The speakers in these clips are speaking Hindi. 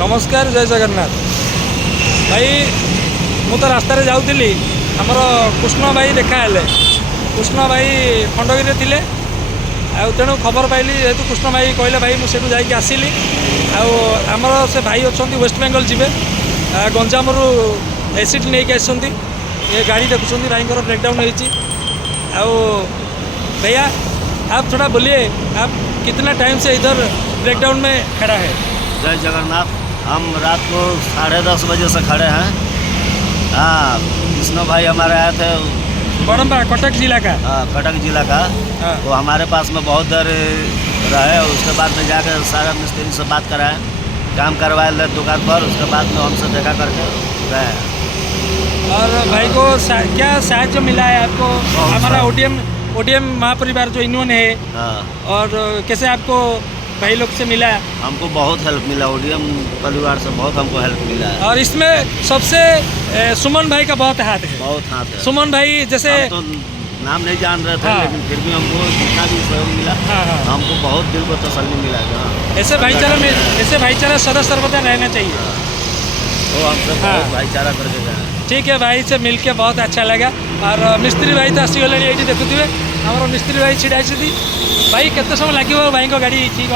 नमस्कार जय जगन्नाथ भाई मु तो रास्त जाऊली आमर कृष्ण भाई देखा कृष्ण भाई खंडगिरी थे तेणु खबर पाइली जेहेतु कृष्ण भाई कहले भाई मुझे जाकि आसिली आमर से भाई अच्छा वेस्ट बेंगल जी गंजाम एसिड नहीं आसती ये गाड़ी देखुं भाई ब्रेकडाउन हो भैया आप थोड़ा बोलिए आप कितना टाइम से इधर ब्रेकडाउन में खड़ा है। जय जगन्नाथ। हम रात को 10:30 बजे से खड़े हैं। हाँ, कृष्ण भाई हमारे आए थे बड़म्बा कटक जिला का। कटक जिला का। हाँ। वो हमारे पास में बहुत देर रहे, उसके बाद में जाकर सारा मिस्त्री से बात कराए, काम करवाए ले दुकान पर, उसके बाद में हमसे देखा करके गए। और भाई को क्या साहाଯ୍य मिला है आपको? हमारा ओडीएम महापरिवार जो इन्होंने है। हाँ। और कैसे आपको भाई लोग से मिला? हमको बहुत हेल्प मिला, ओडीएम परिवार से बहुत हमको हेल्प मिला है। और इसमें सबसे सुमन भाई का बहुत हाथ है। बहुत हाथ है। सुमन भाई जैसे तो नाम नहीं जान रहे थे। हाँ। लेकिन फिर भी हमको जितना भी सहयोग मिला। हाँ। हमको बहुत दिल को तसल्ली मिला। ऐसे भाईचारा सदा सर्वदा रहना चाहिए। वो हमसे बहुत भाईचारा करके गए। ठीक है, भाई से मिलके बहुत अच्छा लगा। और मिस्त्री भाई तो आसीगले ये देखुए आम मिस्त्री भाई छिड़ा भाई केते समय लगे भाई को गाड़ी ठीक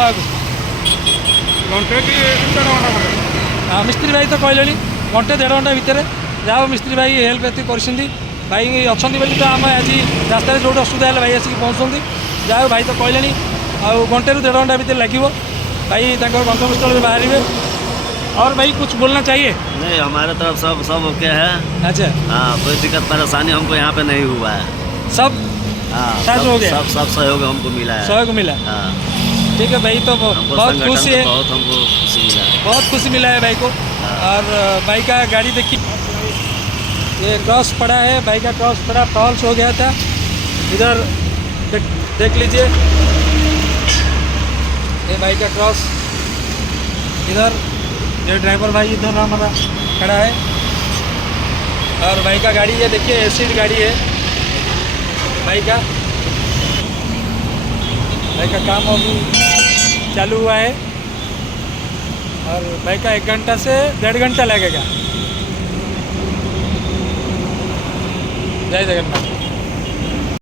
हाँ मिस्त्री भाई तो कहले घंटे 1.5 घंटा भितर जाओ मिस्त्री भाई हेल्प ये कर भाई अच्छा बोली तो आम आज रास्तार जो असुविधा है भाई आसिक पहुँचती जाओ भाई तो कहले घंटे 1.5 घंटा भितर लगे भाई गंतव्य स्थल बाहर। और भाई कुछ बोलना चाहिए? नहीं, हमारे तरफ सब ओके है। अच्छा। हाँ, कोई दिक्कत परेशानी हमको यहाँ पे नहीं हुआ है। सब सब हो गया। सब सहयोग हमको मिला है। सहयोग मिला। हाँ। ठीक है भाई, तो बहुत खुशी है। बहुत हमको खुशी मिला है। बहुत खुशी मिला है भाई को। और भाई का गाड़ी देखिए, ये क्रॉस पड़ा है, भाई का क्रॉस पड़ा फॉल्स हो गया था। इधर देख लीजिए, ये भाई का क्रॉस इधर, ये ड्राइवर भाई इधर हमारा खड़ा है। और भाई का गाड़ी ये देखिए एसिड गाड़ी है भाई का काम अभी चालू हुआ है। और भाई का 1 घंटा से 1.5 घंटा लगेगा। जय जगन्नाथ।